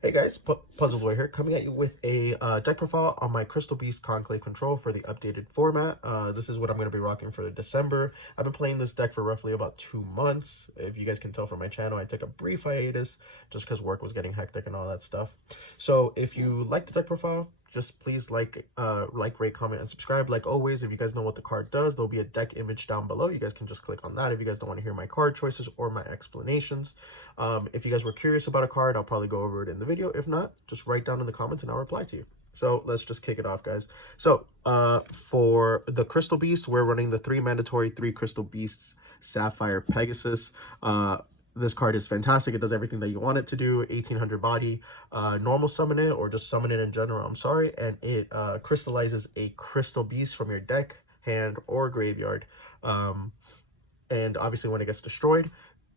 Hey guys, Puzzle Boy here, coming at you with a deck profile on my Crystal Beast Conclave control for the updated format. This is what I'm going to be rocking for December. I've been playing this deck for roughly about 2 months. If you guys can tell from my channel, I took a brief hiatus just because work was getting hectic and all that stuff. So if you like the deck profile, just please like, rate, comment, and subscribe. Like always, if you guys know what the card does, there'll be a deck image down below. You guys can just click on that if you guys don't want to hear my card choices or my explanations. If you guys were curious about a card, I'll probably go over it in the video. If not, just write down in the comments and I'll reply to you. So let's just kick it off, guys. So for the Crystal Beast, we're running the 3 mandatory 3 Crystal Beasts Sapphire Pegasus. This card is fantastic. It does everything that you want it to do. 1800 body, normal summon it or just summon it in general, I'm sorry. And it crystallizes a Crystal Beast from your deck, hand, or graveyard. And obviously when it gets destroyed,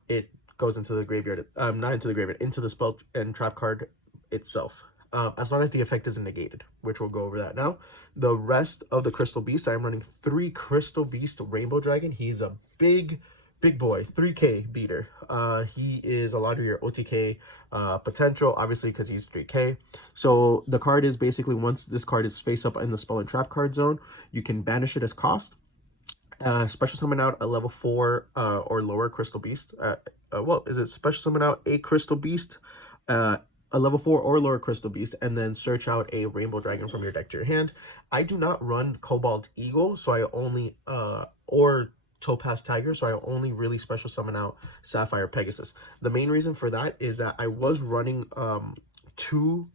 it goes into the graveyard, not into the graveyard, into the spell and trap card itself. As long as the effect isn't negated, which we'll go over that now. The rest of the Crystal Beasts, I'm running 3 Crystal Beast Rainbow Dragon. He's a big boy, 3K beater. He is a lot of your OTK potential, obviously, because he's 3K. So the card is basically, once this card is face up in the spell and trap card zone, you can banish it as cost. Special summon out a level 4 or lower Crystal Beast. Well, is it special summon out a Crystal Beast, a level 4 or lower Crystal Beast, and then search out a Rainbow Dragon from your deck to your hand. I do not run Cobalt Eagle, so I only, or Topaz Tiger, so I only really special summon out Sapphire Pegasus. The main reason for that is that I was running 2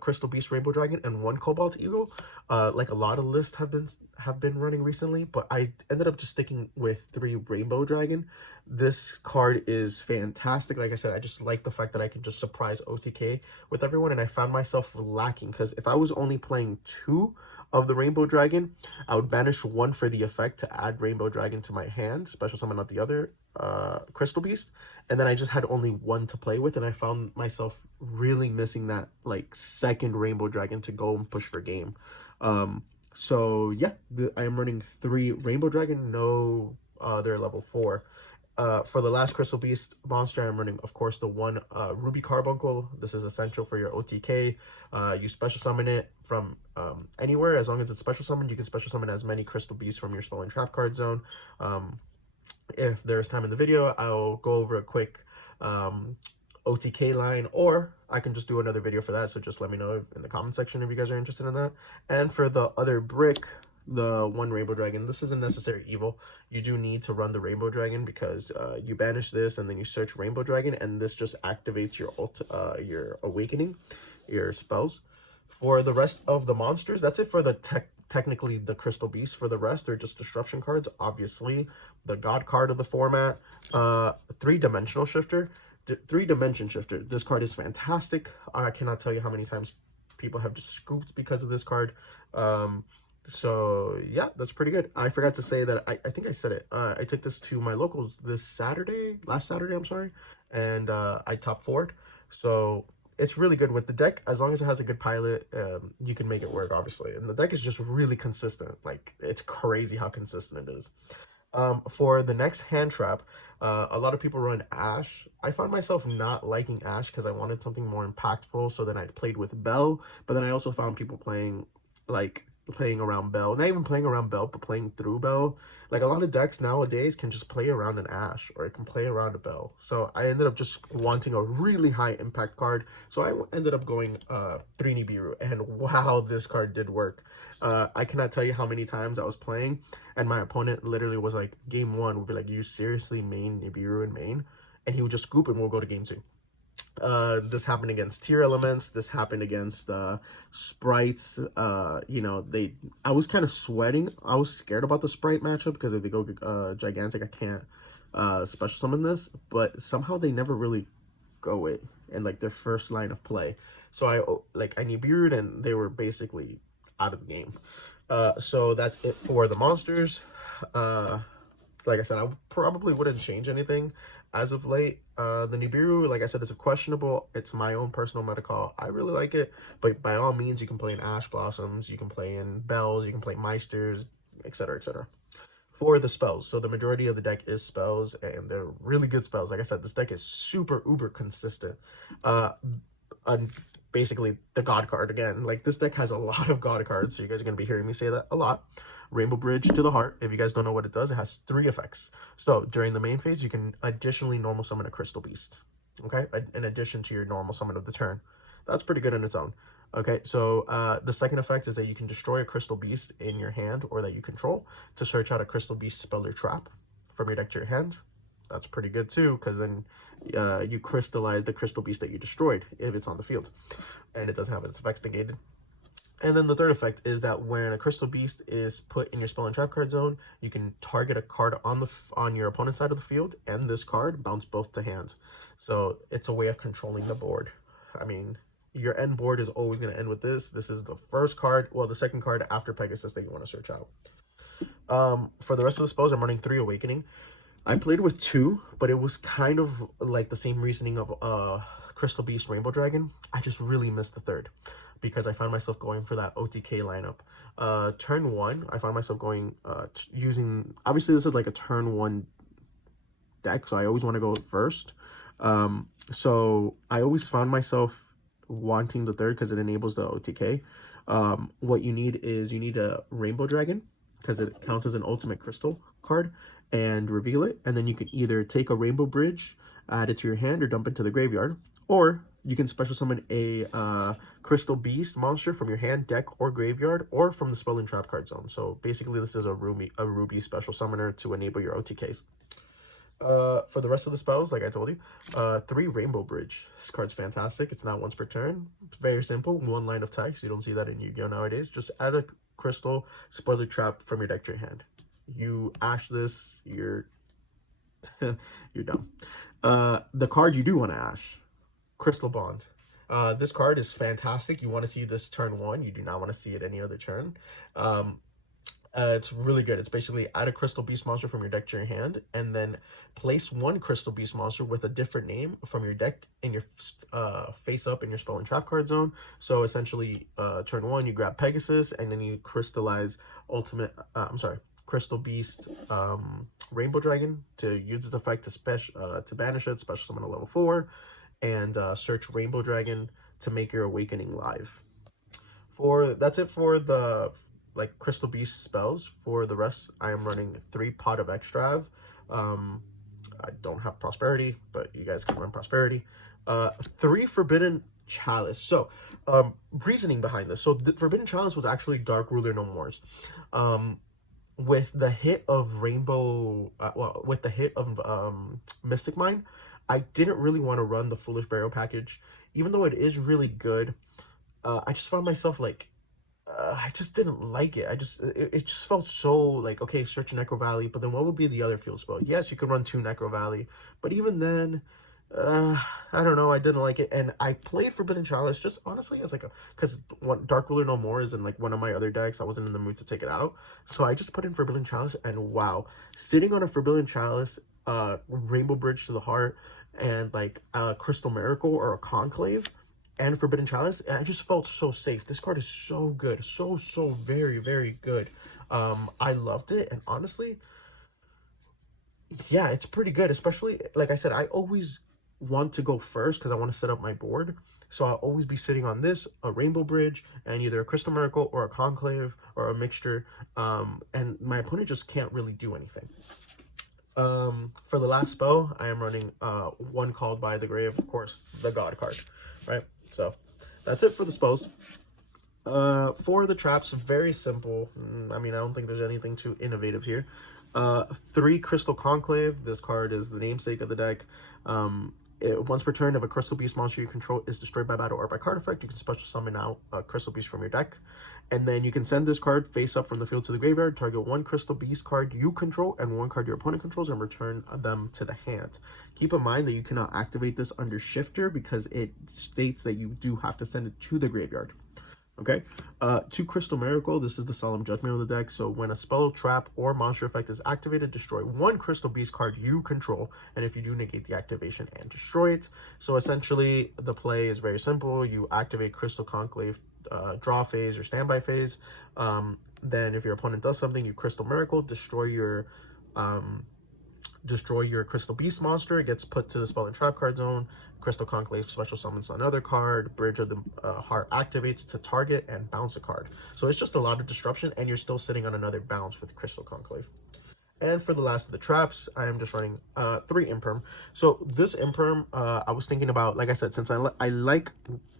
Crystal Beast Rainbow Dragon and 1 Cobalt Eagle, like a lot of lists have been running recently, but I ended up just sticking with 3 Rainbow Dragon. This card is fantastic. Like I said, I just like the fact that I can just surprise OTK with everyone, and I found myself lacking because if I was only playing 2 of the Rainbow Dragon, I would banish 1 for the effect to add Rainbow Dragon to my hand, special summon out the other Crystal Beast, and then I just had only 1 to play with, and I found myself really missing that like second Rainbow Dragon to go and push for game. So yeah, I am running 3 Rainbow Dragon, no they're level 4. For the last Crystal Beast monster, I'm running, of course, the 1 Ruby Carbuncle. This is essential for your OTK. You special summon it from anywhere. As long as it's special summoned, you can special summon as many Crystal Beasts from your spell and trap card zone. If there's time in the video, I'll go over a quick OTK line, or I can just do another video for that. So just let me know in the comment section if you guys are interested in that. And for the other brick, the 1 Rainbow Dragon, this is a necessary evil. You do need to run the Rainbow Dragon because you banish this and then you search Rainbow Dragon, and this just activates your awakening, your spells. For the rest of the monsters, that's it for the technically the Crystal Beast. For the rest, they're just disruption cards. Obviously, the God card of the format, 3-dimensional shifter, 3-dimension shifter. This card is fantastic. I cannot tell you how many times people have just scooped because of this card. So yeah, that's pretty good. I forgot to say that I think I said it. I took this to my locals last Saturday, I'm sorry, and I top 4'd. So it's really good with the deck. As long as it has a good pilot, you can make it work, obviously. And the deck is just really consistent. Like, it's crazy how consistent it is. For the next hand trap, a lot of people run Ash. I found myself not liking Ash because I wanted something more impactful, so then I played with Bell. But then I also found people playing around Bell, not even playing around Bell, but playing through Bell. Like, a lot of decks nowadays can just play around an Ash, or it can play around a Bell. So I ended up just wanting a really high impact card, so I ended up going 3 Nibiru, and wow, this card did work. I cannot tell you how many times I was playing and my opponent literally was like, game 1 would be like, you seriously main Nibiru in main? And he would just scoop and we'll go to game 2. This happened against tier elements. This happened against sprites. You know, I was kind of sweating. I was scared about the sprite matchup because if they go gigantic, I can't special summon this. But somehow they never really go it in like their first line of play. So I Nibiru'd and they were basically out of the game. So that's it for the monsters. Like I said, I probably wouldn't change anything as of late. The Nibiru, like I said, is a questionable. It's my own personal meta call. I really like it, but by all means, you can play in Ash Blossoms, you can play in Bells, you can play Meisters, etc., etc. For the spells, so the majority of the deck is spells, and they're really good spells. Like I said, this deck is super uber consistent. basically the God card again. Like, this deck has a lot of God cards, so you guys are going to be hearing me say that a lot. Rainbow Bridge to the Heart. If you guys don't know what it does, it has 3 effects. So during the main phase, you can additionally normal summon a Crystal Beast. Okay, in addition to your normal summon of the turn. That's pretty good in its own. Okay, so the second effect is that you can destroy a Crystal Beast in your hand or that you control to search out a Crystal Beast spell or trap from your deck to your hand. That's pretty good too, because then you crystallize the Crystal Beast that you destroyed if it's on the field, and it doesn't have its effects negated. And then the third effect is that when a Crystal Beast is put in your spell and trap card zone, you can target a card on your opponent's side of the field, and this card bounce both to hand. So it's a way of controlling the board. I mean, your end board is always going to end with this. This is the first card, well, the second card after Pegasus that you want to search out. For the rest of the spells, I'm running 3 Awakening. I played with 2, but it was kind of like the same reasoning of Crystal Beast Rainbow Dragon. I just really missed the third because I found myself going for that OTK lineup. Turn 1, I found myself going using, obviously this is like a turn 1 deck, so I always want to go first. So I always found myself wanting the third because it enables the OTK. What you need is you need a Rainbow Dragon because it counts as an ultimate crystal card, and reveal it, and then you can either take a Rainbow Bridge, add it to your hand, or dump it to the graveyard, or you can special summon a Crystal Beast monster from your hand, deck, or graveyard, or from the spell and trap card zone. So basically this is a Ruby special summoner to enable your OTKs. For the rest of the spells, like I told you, 3 Rainbow Bridge. This card's fantastic. It's not once per turn. It's very simple. 1 line of text. You don't see that in Yu-Gi-Oh! Nowadays. Just add a crystal spoiler trap from your deck to your hand. You ash this, you're you're dumb. The card you do want to ash, Crystal Bond. This card is fantastic. You want to see this turn 1. You do not want to see it any other turn. It's really good. It's basically add a Crystal Beast monster from your deck to your hand, and then place 1 Crystal Beast monster with a different name from your deck in your face up in your spell and trap card zone. So essentially, turn 1 you grab Pegasus, and then you crystallize Crystal Beast Rainbow Dragon to use its effect to banish it, special summon a level 4, and search Rainbow Dragon to make your Awakening live. That's it for the Crystal Beast spells. For the rest, I am running 3 Pot of Extrav. I don't have Prosperity, but you guys can run Prosperity. 3 Forbidden Chalice. So, reasoning behind this. So, the Forbidden Chalice was actually Dark Ruler No Mores. With the hit of Mystic Mine, I didn't really want to run the Foolish Burial package, even though it is really good. I just found myself I just didn't like it. It just felt so like, okay, search Necro Valley, but then what would be the other field spell? Yes, you could run 2 Necro Valley, but even then, I don't know, I didn't like it. And I played Forbidden Chalice just honestly as because Dark Ruler No More is in one of my other decks. I wasn't in the mood to take it out, so I just put in Forbidden Chalice, and wow, sitting on a Forbidden Chalice, Rainbow Bridge to the Heart, and a Crystal Miracle or a Conclave and Forbidden Chalice, I just felt so safe. This card is so good, so very, very good. I loved it, and honestly, yeah, it's pretty good. Especially, like I said, I always want to go first because I want to set up my board. So I'll always be sitting on this, a Rainbow Bridge, and either a Crystal Miracle or a Conclave or a mixture. And my opponent just can't really do anything. For the last spell, I am running 1 Called by the Grave, of course, the God card, right? So that's it for the spells. For the traps, very simple. I mean, I don't think there's anything too innovative here. 3 Crystal Conclave. This card is the namesake of the deck. Once per turn, if a Crystal Beast monster you control is destroyed by battle or by card effect, you can special summon out a Crystal Beast from your deck. And then you can send this card face up from the field to the graveyard, target 1 Crystal Beast card you control and 1 card your opponent controls, and return them to the hand. Keep in mind that you cannot activate this under Shifter because it states that you do have to send it to the graveyard. Okay, 2 Crystal Miracle. This is the Solemn Judgment of the deck. So when a spell, trap, or monster effect is activated, destroy 1 Crystal Beast card you control, and if you do, negate the activation and destroy it. So essentially, the play is very simple. You activate Crystal Conclave, draw phase or standby phase. Then if your opponent does something, you Crystal Miracle, destroy your Crystal Beast monster. It gets put to the spell and trap card zone. Crystal Conclave special summons another card, Bridge of the Heart activates to target and bounce a card. So it's just a lot of disruption, and you're still sitting on another bounce with Crystal Conclave. And for the last of the traps, I am just running 3 Imperm. So this Imperm, I was thinking about, like I said, since I like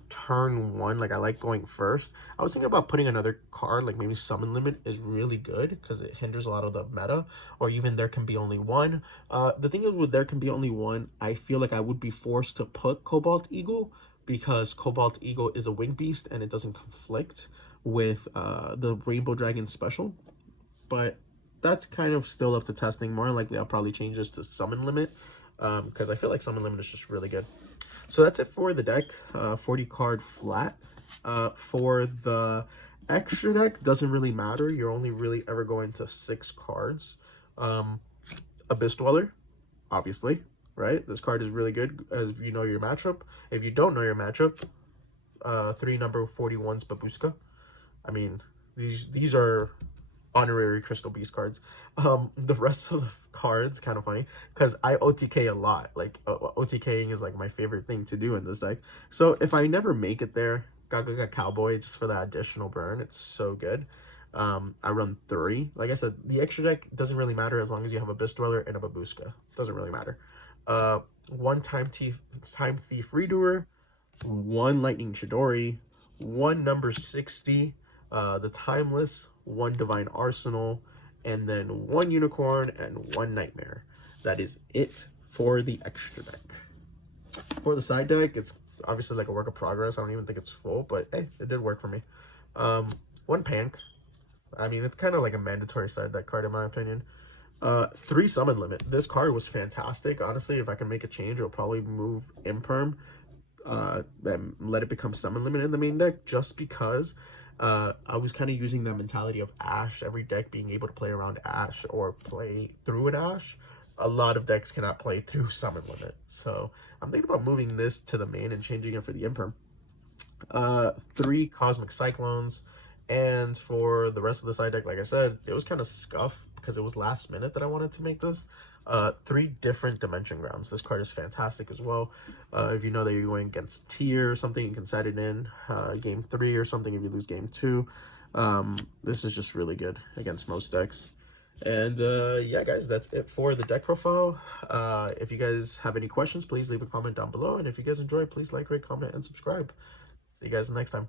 turn 1, like I like going first, I was thinking about putting another card, like maybe Summon Limit is really good because it hinders a lot of the meta, or even There Can Be Only One. The thing is with There Can Be Only One, I feel like I would be forced to put Cobalt Eagle, because Cobalt Eagle is a wing beast and it doesn't conflict with the Rainbow Dragon special. But that's kind of still up to testing. More likely, I'll probably change this to Summon Limit, because I feel like Summon Limit is just really good. So that's it for the deck, 40 card flat. For the extra deck, doesn't really matter. You're only really ever going to 6 cards. Abyss Dweller, obviously, right? This card is really good as you know your matchup. If you don't know your matchup, 3 number 41's Babushka. I mean, these are honorary Crystal Beast cards. The rest of the cards, kind of funny, because I OTK a lot. Like, OTKing is like my favorite thing to do in this deck. So if I never make it there, Gaga Cowboy, just for that additional burn, it's so good. I run 3. Like I said, the extra deck doesn't really matter as long as you have a Abyss Dweller and a Babushka. Doesn't really matter. 1 Time Thief Redoer, 1 Lightning Chidori, 1 number 60, the Timeless, 1 Divine Arsenal, and then 1 Unicorn and 1 Nightmare. That is it for the extra deck. For the side deck, it's obviously like a work of progress. I don't even think it's full, but hey, it did work for me. 1 Pank. I mean, it's kind of like a mandatory side deck card in my opinion. 3 Summon Limit. This card was fantastic. Honestly, if I can make a change, I'll probably move Imperm, then let it become Summon Limit in the main deck, just because I was kind of using that mentality of Ash, every deck being able to play around Ash or play through an Ash. A lot of decks cannot play through Summon Limit. So I'm thinking about moving this to the main and changing it for the Imperm. 3 Cosmic Cyclones. And for the rest of the side deck, like I said, it was kind of scuffed because it was last minute that I wanted to make this. 3 different Dimension Grounds. This card is fantastic as well. If you know that you're going against tier or something, you can set it in game 3 or something if you lose game 2. This is just really good against most decks. And yeah, guys, that's it for the deck profile. If you guys have any questions, please leave a comment down below. And if you guys enjoyed, please like, rate, comment, and subscribe. See you guys next time.